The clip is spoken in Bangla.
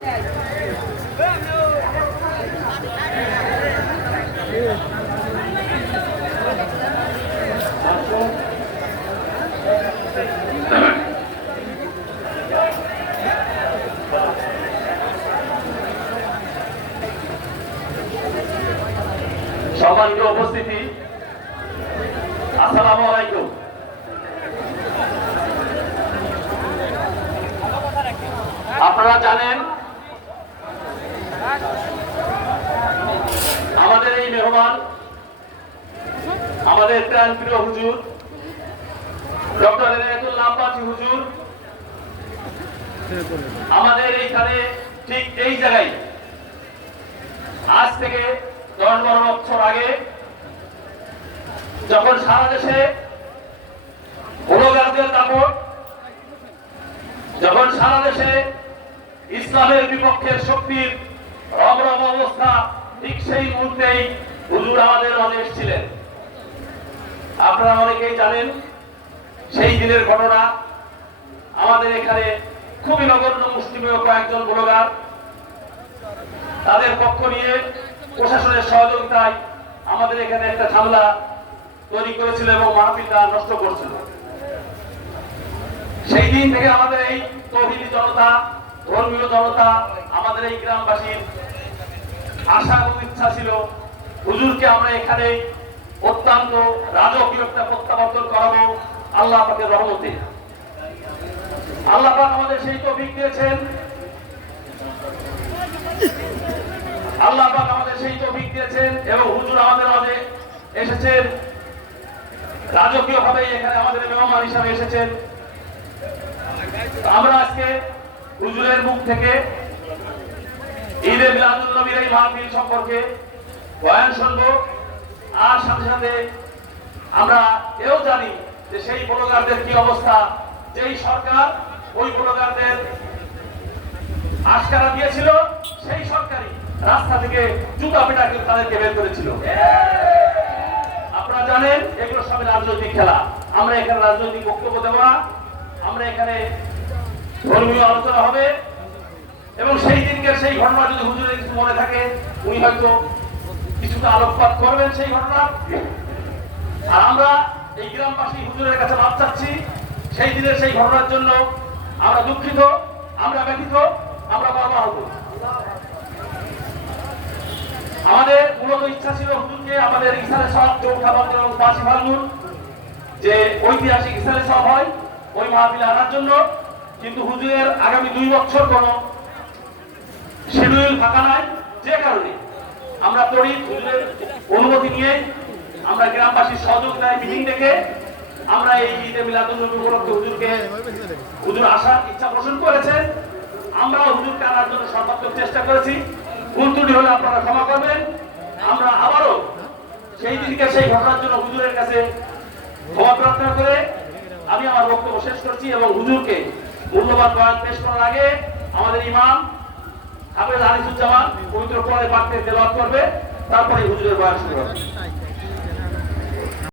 সম্মানিত উপস্থিতি, আসসালামু আলাইকুম। আপনারা জানেন আমাদের এই মেহমান, আমাদের প্রাণ প্রিয় হুজুর ডক্টর এনায়েতুল্লাহ আব্বাসী হুজুর আমাদের এইখানে ঠিক এই জায়গায় আজ থেকে 10-12 বছর আগে যখন সারা দেশে ব্লগারদের দাপট, যখন সারা দেশে ইসলামের বিপক্ষের শক্তির রমরম অবস্থা, ঠিক সেই মুহূর্তেই হুজুর আমাদের মাঝে এসেছিলেন। আপনারা অনেকেই জানেন সেই দিনের ঘটনা। আমাদের এখানে খুবই নগণ্য মুসলিমীয় কয়েকজন ব্লগার তাদের পক্ষ নিয়ে প্রশাসনের সহযোগিতায় আমাদের এখানে একটা ঝামেলা তৈরি করেছিল এবং মাহফিলটা নষ্ট করছিল। সেই দিন থেকে আমাদের এই তৌহিদি জনতা, ধর্মীয় জনতা, আমাদের এই গ্রামবাসীর আশা এবং ইচ্ছা ছিল হুজুরকে আমরা এখানে অত্যন্ত রাজকীয় একটা প্রত্যাবর্তন করাবো আল্লাহ পাকের রহমতে। আল্লাহ পাক আমাদের সেই তৌফিক দিয়েছেন। আল্লাহ পাক আমাদের সেই তৌফিক দিয়েছেন এবং হুজুর আমাদের মাঝে এসেছেন রাজকীয় ভাবে, এখানে আমাদের মেহমান হিসাবে এসেছেন। আমরা আজকে হুজুরের মুখ থেকে ঈদে মিলাদুন নবীর এই মাহফিল সম্পর্কে বয়ান শুনবো। আর সাথে সাথে আমরা এও জানি যে সেই ব্লগারদের কি অবস্থা, যেই সরকার ওই ব্লগারদের আশকারা দিয়েছিল, সেই সরকারই রাস্তা থেকে জুতা পিটা তাদেরকে বের করেছিল। আপনারা জানেন এগুলো সব রাজনৈতিক খেলা। আমরা এখানে রাজনৈতিক বক্তব্য দেব না, আমরা এখানে ধর্মীয় আলোচনা হবে এবং সেই দিনকে সেই ঘটনা যদি হুজুরের কিছু মনে থাকে উনি হয়তো কিছুটা আলোকপাত করবেন সেই ঘটনা। আর আমরা এই গ্রামবাসী হুজুরের কাছে মাপ চাচ্ছি সেই দিনের সেই ঘটনার জন্য। আমরা দুঃখিত, আমরা ব্যথিত, আমরা মর্মাহত। আমাদের মূলত ইচ্ছা ছিল হুজুরকে আমাদের ইসালে সব চৌঠা বন্ধ এবং 5 ফাল্গুন যে ঐতিহাসিক ইসালে সব হয় ওই মাহফিলে আনার জন্য, কিন্তু হুজুরের আগামী 2 বছর কোন শিডিউল ফাঁকা নাই। যে কারণে আমরা তড়িৎ হুজুরের অনুমতি নিয়ে আমরা গ্রামবাসীর সহযোগিতায় মিটিং ডেকে আমরা এই ঈদে মিলাদুন নবী উপলক্ষে হুজুর আসার ইচ্ছা পোষণ করেছেন। আমরা হুজুরকে আনার জন্য সর্বাত্মক চেষ্টা করেছি। ভুল ত্রুটি হলে আপনারা ক্ষমা করবেন। আমরা আবারও সেই দিনকে সেই ঘটনার জন্য হুজুরের কাছে ক্ষমা প্রার্থনা করে আমি আমার বক্তব্য শেষ করছি এবং হুজুরকে মূল্যবান বয়ান পেশ করার আগে আমাদের ইমাম হাফেজ আনিসুজ্জামান পবিত্র কোরআনের পাঠ থেকে তেলাওয়াত করবে, তারপরে হুজুরের বয়ান শুরু হবে।